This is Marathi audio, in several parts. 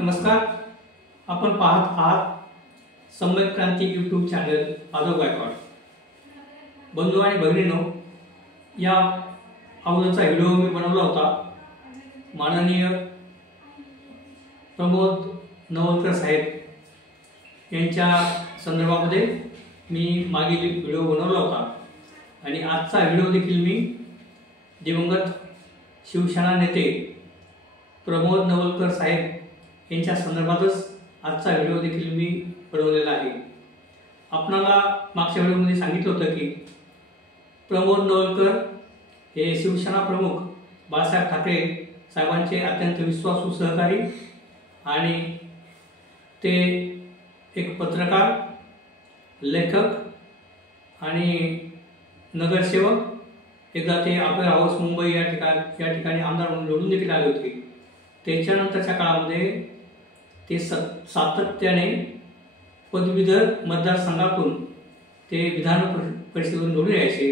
नमस्कार. आपण पाहत आहात सम्यक क्रांती यूट्यूब चॅनल माधव गायकवाड. बंधू आणि भगिनींनो, या अगोदरचा व्हिडिओ मी बनवला होता. माननीय प्रमोद नवलकर साहेब यांच्या संदर्भामध्ये मी मागील व्हिडिओ बनवला होता आणि आजचा व्हिडिओ देखील मी दिवंगत शिवसेना नेते प्रमोद नवलकर साहेब यांच्या संदर्भातच आजचा व्हिडिओ देखील मी बनवलेला आहे. आपणाला मागच्या व्हिडिओमध्ये सांगितलं होतं की प्रमोद नवलकर हे शिवसेना प्रमुख बाळासाहेब ठाकरे साहेबांचे अत्यंत विश्वासू सहकारी आणि ते एक पत्रकार, लेखक आणि नगरसेवक. एकदा ते अपेर हाऊस मुंबई या ठिकाणी आमदार म्हणून निवडून देखील आले होते. त्याच्यानंतरच्या काळामध्ये ते सातत्याने पदवीधर मतदारसंघातून ते विधान परिषदेतून निवडून यायचे.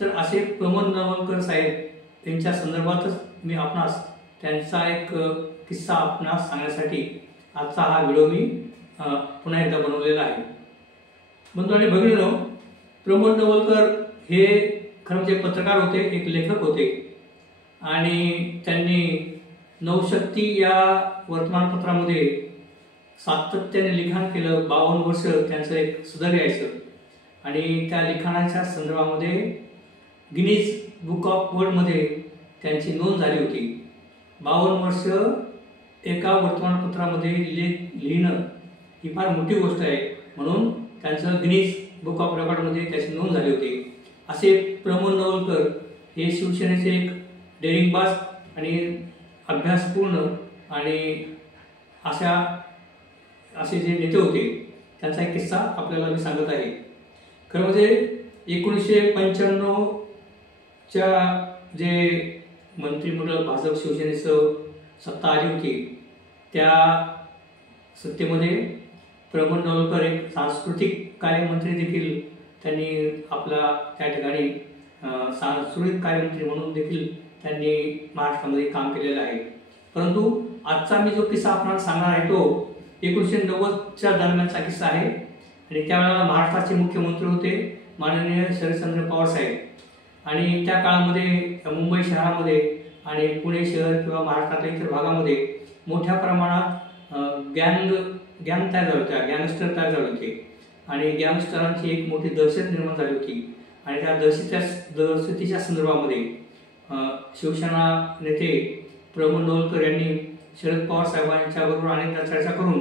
तर असे प्रमोद नवलकर साहेब यांच्या संदर्भातच मी आपणास त्यांचा एक किस्सा आपणास सांगण्यासाठी आजचा हा व्हिडिओ मी पुन्हा एकदा बनवलेला आहे. बंधू आणि भगिनींनो, प्रमोद नवलकर हे खरं म्हणजे पत्रकार होते, एक लेखक होते आणि त्यांनी नवशक्ती या वर्तमानपत्रामध्ये सातत्याने लिखाण केलं. 52 वर्ष त्यांचं एक सदर यायचं आणि त्या लिखाणाच्या संदर्भामध्ये गिनीज बुक ऑफ वर्ल्डमध्ये त्यांची नोंद झाली होती. 52 वर्ष एका वर्तमानपत्रामध्ये लिहिणं ही फार मोठी गोष्ट आहे, म्हणून त्यांचं गिनीज बुक ऑफ रेकॉर्डमध्ये त्याची नोंद झाली होती. असे प्रमोद नवलकर हे शिवसेनेचे एक डेअरिंगबाज आणि अभ्यासपूर्ण आणि असे जे नेते होते त्यांचा एक किस्सा आपल्याला मी सांगत आहे. खरं म्हणजे 1995च्या जे मंत्रिमंडळ भाजप शिवसेनेचं सत्ता आली होती, त्या सत्तेमध्ये प्रमोद नवलकर एक सांस्कृतिक कार्यमंत्री देखील त्यांनी आपला त्या ठिकाणी सांस्कृतिक कार्यमंत्री म्हणून देखील त्यांनी महाराष्ट्रामध्ये काम केलेलं आहे. परंतु आजचा मी जो किस्सा आपल्याला सांगणार आहे तो 1990च्या दरम्यानचा किस्सा आहे आणि त्यावेळेला महाराष्ट्राचे मुख्यमंत्री होते माननीय शरदचंद्र पवार साहेब. आणि त्या काळामध्ये मुंबई शहरामध्ये आणि पुणे शहर किंवा महाराष्ट्रातल्या इतर भागामध्ये मोठ्या प्रमाणात गँग तयार झाल्या होत्या, गँगस्टर तयार झाले होते आणि गँगस्टरांची एक मोठी दहशत निर्माण झाली होती. आणि त्या दहशतीच्या संदर्भामध्ये शिवसेना नेते प्रमोद नवलकर यांनी शरद पवार साहेबांच्या बरोबर अनेकदा चर्चा करून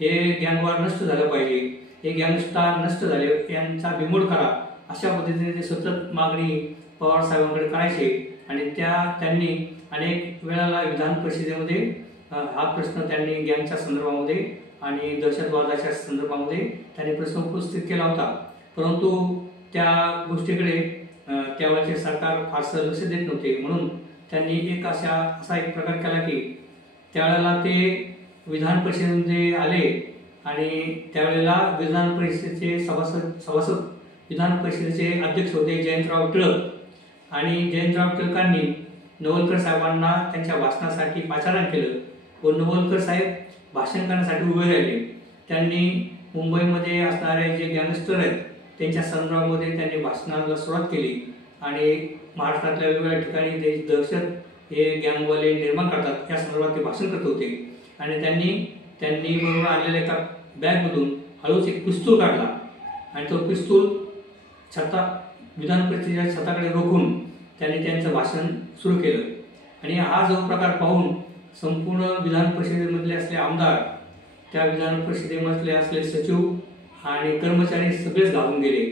हे गँगवार नष्ट झालं पाहिजे, हे गँगस्टार नष्ट झाले, यांचा बिमोड करा, अशा पद्धतीने ते सतत मागणी पवार साहेबांकडे करायचे. आणि त्यांनी अनेक वेळाला विधान परिषदेमध्ये हा प्रश्न त्यांनी गँगच्या संदर्भामध्ये आणि दहशतवादाच्या संदर्भामध्ये त्यांनी प्रश्न उपस्थित केला होता. परंतु त्या गोष्टीकडे त्यावेळेचे सरकार फारसं लक्ष देत नव्हते, म्हणून त्यांनी असा एक प्रकार केला की त्यावेळेला ते विधान परिषदेमध्ये आले आणि त्यावेळेला विधान परिषदेचे सभासद विधान परिषदेचे अध्यक्ष होते जयंतराव टिळक. आणि जयंतराव टिळकांनी नवलकर साहेबांना त्यांच्या भाषणासाठी पाचारण केलं व नवलकर साहेब भाषण करण्यासाठी उभे राहिले. त्यांनी मुंबईमध्ये असणारे जे गँगस्टर आहेत त्यांच्या संदर्भामध्ये त्यांनी भाषणाला सुरुवात केली आणि महाराष्ट्रातल्या वेगवेगळ्या ठिकाणी दहशत हे गँगवाले निर्माण करतात या संदर्भात ते भाषण करत होते. आणि त्यांनी बरोबर आणलेल्या एका बॅगमधून हळूच एक पिस्तूल काढला आणि तो पिस्तूल विधान परिषदेच्या छताकडे रोखून त्यांनी त्यांचं भाषण सुरू केलं. आणि हा जो प्रकार पाहून संपूर्ण विधान परिषदेमधले असले आमदार, त्या विधान परिषदेमधले असले सचिव आणि कर्मचारी सगळेच घाबरून गेले.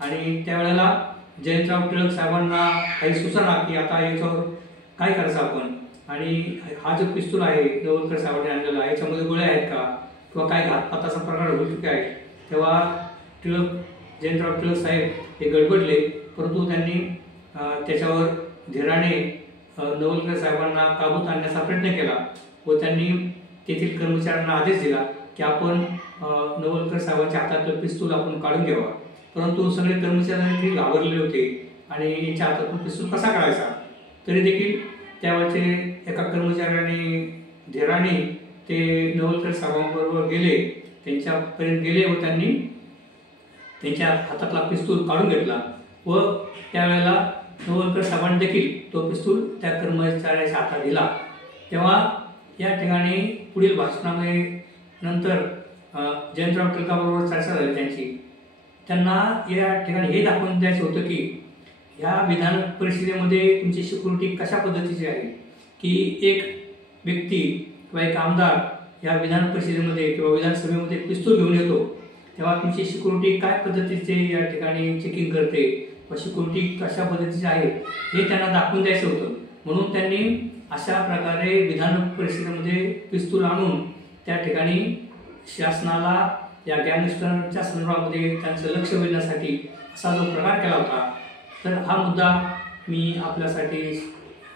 आणि त्यावेळेला जयंतराव टिळक साहेबांना काही सुचना की आता याच्यावर काय करायचं आपण, आणि हा जो पिस्तूल आहे नवलकर साहेबांनी आणलेला याच्यामध्ये गोळ्या आहेत का किंवा काय घातपाताचा प्रकार होऊ शकतो काय. तेव्हा जयंतराव टिळक साहेब हे गडबडले, परंतु त्यांनी त्याच्यावर धीराने नवलकर साहेबांना काबूत आणण्याचा प्रयत्न केला व त्यांनी तेथील कर्मचाऱ्यांना आदेश दिला की आपण नवलकर साहेबांच्या हातातलं पिस्तूल आपण काढून घ्यावा. परंतु सगळे कर्मचारी घाबरलेले होते आणि यांच्या हातातून पिस्तूल कसा काढायचा. तरी देखील त्यावेळेचे एका कर्मचाऱ्याने धीराने ते नवलकर साहेबांबरोबर गेले, त्यांच्यापर्यंत गेले व त्यांनी त्यांच्या हातातला पिस्तूल काढून घेतला व त्यावेळेला नवलकर साहेबांनी देखील तो पिस्तूल त्या कर्मचाऱ्याच्या हातात दिला। तेव्हा या ठिकाणी पुढील भाषणामध्ये नंतर जयंतराव टिळकांबरोबर चर्चा झाली त्यांना या ठिकाणी हे दाखवून द्यायचं होतं की ह्या विधान परिषदेमध्ये तुमची सिक्युरिटी कशा पद्धतीची आहे की एक व्यक्ती किंवा एक आमदार या विधान परिषदेमध्ये किंवा विधानसभेमध्ये पिस्तूल घेऊन येतो तेव्हा तुमची सिक्युरिटी काय पद्धतीचे या ठिकाणी चेकिंग करते व सिक्युरिटी कशा पद्धतीची आहे हे त्यांना दाखवून द्यायचं होतं। म्हणून त्यांनी अशा प्रकारे विधान परिषदेमध्ये पिस्तूल आणून त्या ठिकाणी शासनाला या गँगस्टरच्या संदर्भामध्ये त्यांचं लक्ष वेधण्यासाठी असा जो प्रकार केला होता, तर हा मुद्दा मी आपल्यासाठी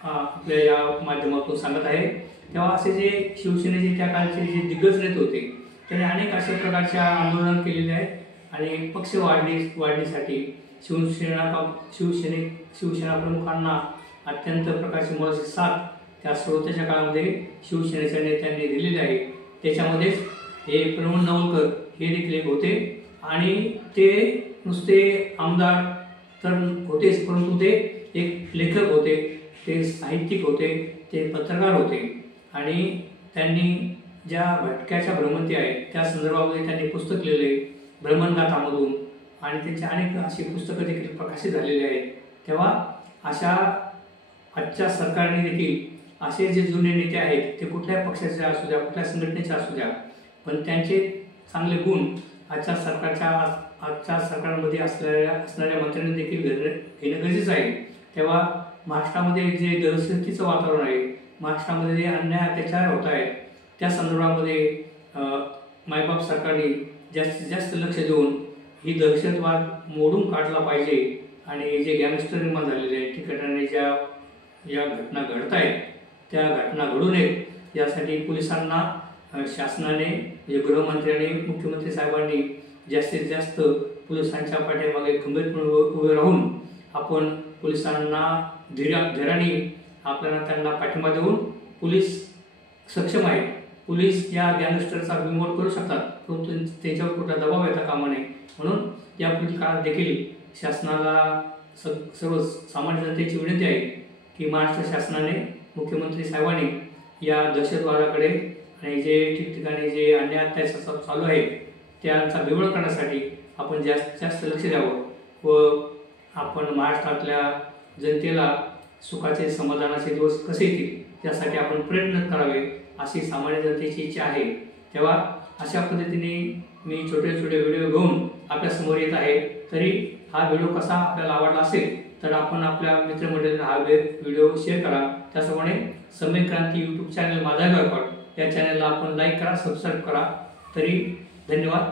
आपल्या या माध्यमातून सांगत आहे। तेव्हा असे जे शिवसेनेचे त्या काळचे जे दिग्गज नेते होते त्यांनी अनेक अशा प्रकारच्या आंदोलन केलेले आहेत आणि पक्ष वाढणीसाठी शिवसेना प्रमुखांना अत्यंत प्रकारची मोलाची साथ त्या सुरुवातीच्या काळामध्ये शिवसेनेच्या नेत्यांनी दिलेली आहे। त्याच्यामध्येच हे प्रमोद नवलकर हे देखील एक होते आणि ते नुसते आमदार तर होतेच, परंतु ते एक लेखक होते, ते साहित्यिक होते, ते पत्रकार होते आणि त्यांनी ज्या भटक्याच्या भ्रमंती आहेत त्या संदर्भामध्ये त्यांनी पुस्तक लिहिले भ्रमणगाथामधून आणि त्यांची अनेक अशी पुस्तकं देखील प्रकाशित झालेली आहेत। तेव्हा अशा आजच्या सरकारने देखील असे जे जुने नेते आहेत ते कुठल्याही पक्षाचे असू द्या, कुठल्या संघटनेचे असू द्या, पण त्यांचे चांगले गुण आजच्या सरकारमध्ये असणाऱ्या मंत्र्यांनी देखील घेणं गरजेचं आहे। तेव्हा महाराष्ट्रामध्ये जे दहशतीचं वातावरण आहे, महाराष्ट्रामध्ये जे अन्याय अत्याचार होत आहेत त्या संदर्भामध्ये मायबाप सरकारने जास्तीत जास्त लक्ष देऊन ही दहशतवाद मोडून काढला पाहिजे आणि जे गँगस्टर निर्माण झालेले आहेत ठिकठिकाणी ज्या या घटना घडत आहेत त्या घटना घडू नयेत यासाठी पोलिसांना शासनाने म्हणजे गृहमंत्र्यांनी मुख्यमंत्री साहेबांनी जास्तीत जास्त पोलिसांच्या पाठीमागे खंबीरपणे उभे राहून आपण पोलिसांना धीराने आपल्याला त्यांना पाठिंबा देऊन पोलीस सक्षम आहेत, पोलीस या गँगस्टरचा बिमोड करू शकतात, परंतु त्याच्यावर कुठला दबाव येता कामा नये। म्हणून यापुढील काळात देखील शासनाला सर्व सामान्य जनतेची विनंती आहे की महाराष्ट्र शासनाने मुख्यमंत्री साहेबांनी या दहशतवादाकडे आणि जे ठिकठिकाणी जे अन्याय अत्याचार चालू आहे त्यांचा बिमोड करण्यासाठी आपण जास्तीत जास्त लक्ष द्यावं व आपण महाराष्ट्रातल्या जनतेला सुखाचे समाधानाचे दिवस कसे येतील यासाठी आपण प्रयत्न करावे अशी सामान्य जनतेची इच्छा आहे। तेव्हा अशा पद्धतीने मी छोटे छोटे व्हिडिओ घेऊन आपल्या समोर येत आहे। तरी हा व्हिडिओ कसा आपल्याला आवडला असेल तर आपण आपल्या मित्रमंडळींना हा व्हिडिओ शेअर करा। त्याचप्रमाणे सम्यक क्रांती यूट्यूब चॅनल माझा गायकवाड या चॅनलला आपण लाईक करा, सबस्क्राईब करा। तरी धन्यवाद।